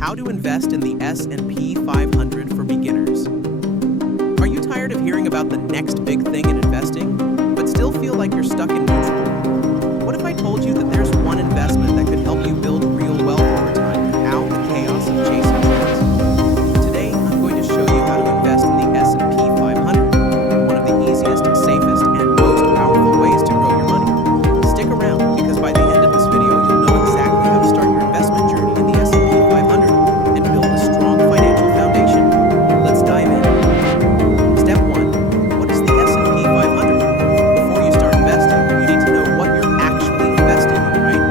how to invest in the S&P 500 for beginners. Are you tired of hearing about the next big thing in investing, but still feel like you're stuck in neutral? What if I told you that there's one investment that could help you build real wealth over time without the chaos of chasing trends? Today, I'm going to show you how to invest in the S&P 500, one of the easiest, safest, and most powerful ways to grow your money. Stick around, because by the end of this video, you'll know exactly how to start your investment journey in the S&P 500 and build a strong financial foundation. Let's dive in. Step 1. What is the S&P 500? Before you start investing, you need to know what you're actually investing in, right?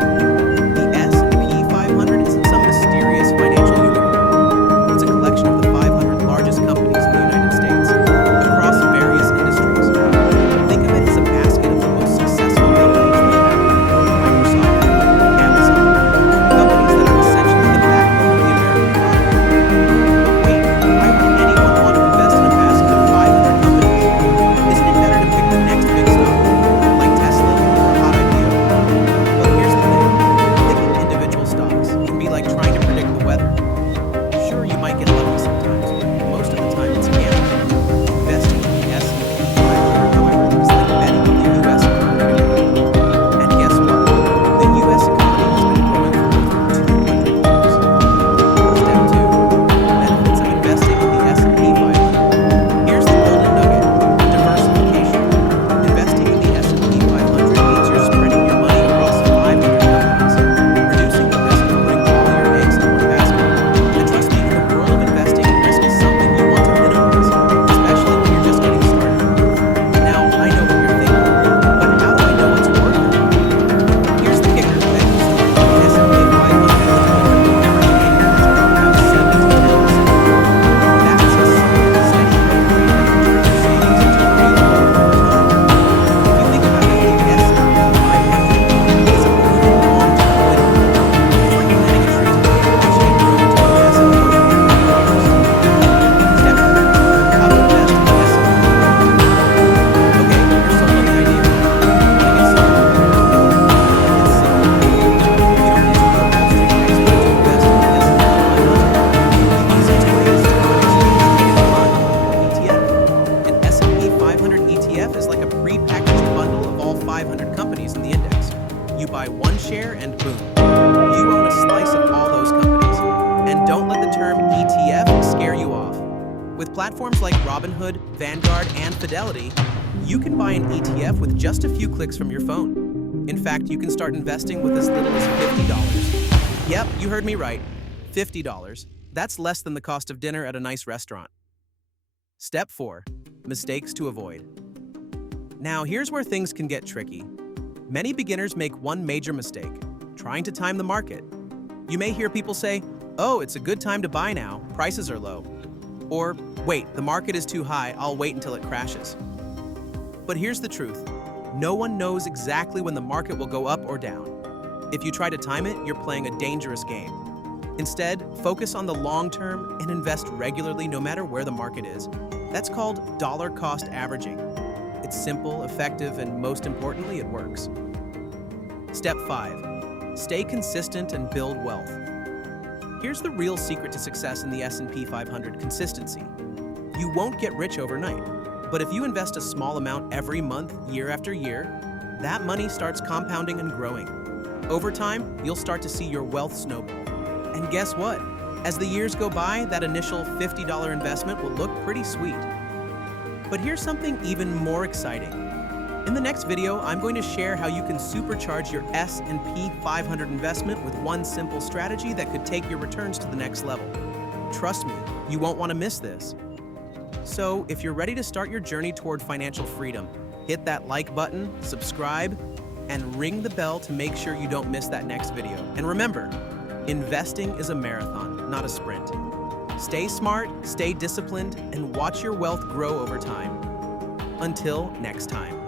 The S&P 500 isn't some mysterious financial unicorn. It's a collection of the 500 largest companies in the United States across various industries. Think of it as a basket of the most successful companies we have: Microsoft, Amazon, companies that are essentially the backbone of the American economy. But wait, why would anyone want to invest in a basket of 500 companies? Isn't it better to pick the next big stock, like Tesla or a hot IPO? Well, here's the thing. Picking individual stocks can be like trying to predict the weather. Sure, you might get lucky sometimes, but most of the time it's gambling. Investing in the S&P 500, however, is like betting on the U.S. economy. And guess what? The U.S. economy has been growing for over 200 years. Step 2. Benefits of investing in the S&P 500. Here's the golden nugget: diversification. Investing in the S&P 500 means you're spreading your money across 500 companies, reducing the risk of putting all your eggs in one basket. And trust me, in the world of investing, risk is something you want to minimize, especially when you're just getting started. Now, I know what you're thinking, but how do I know it's worth it? Here's the kicker: that historically, the S&P 500 has delivered an average annual return of about 7 to 10%. That's a solid, steady growth rate that can turn your savings into real wealth over time. If you think about it, the S&P 500 is a proven long-term winner. It's like planting a tree today, watching it grow into a massive oak in 30 years. Step 3. How to invest in the S&P 500. Okay, you're sold on the idea. Want to get started? It's simple. You don't need to be a Wall Street expert to invest in the S&P 500. The easiest way is to put your savings in a fund, ETF. An S&P 500 ETF is like a pre-packaged bundle of all 500 companies in the index. You buy one share and boom, you own a slice of all those companies. And don't let the term ETF scare you off. With platforms like Robinhood, Vanguard, and Fidelity, you can buy an ETF with just a few clicks from your phone. In fact, you can start investing with as little as $50. Yep, you heard me right. $50. That's less than the cost of dinner at a nice restaurant. Step 4. Mistakes to avoid. Now, here's where things can get tricky. Many beginners make one major mistake: trying to time the market. You may hear people say, "Oh, it's a good time to buy now, prices are low." Or, "Wait, the market is too high, I'll wait until it crashes." But here's the truth: no one knows exactly when the market will go up or down. If you try to time it, you're playing a dangerous game. Instead, focus on the long term and invest regularly no matter where the market is. That's called dollar cost averaging. It's simple, effective, and most importantly, it works. Step 5. Stay consistent and build wealth. Here's the real secret to success in the S&P 500: consistency. You won't get rich overnight, but if you invest a small amount every month, year after year, that money starts compounding and growing. Over time, you'll start to see your wealth snowball. And guess what? As the years go by, that initial $50 investment will look pretty sweet. But here's something even more exciting. In the next video, I'm going to share how you can supercharge your S&P 500 investment with one simple strategy that could take your returns to the next level. Trust me, you won't want to miss this. So, if you're ready to start your journey toward financial freedom, hit that like button, subscribe, and ring the bell to make sure you don't miss that next video. And remember, investing is a marathon, not a sprint. Stay smart, stay disciplined, and watch your wealth grow over time. Until next time.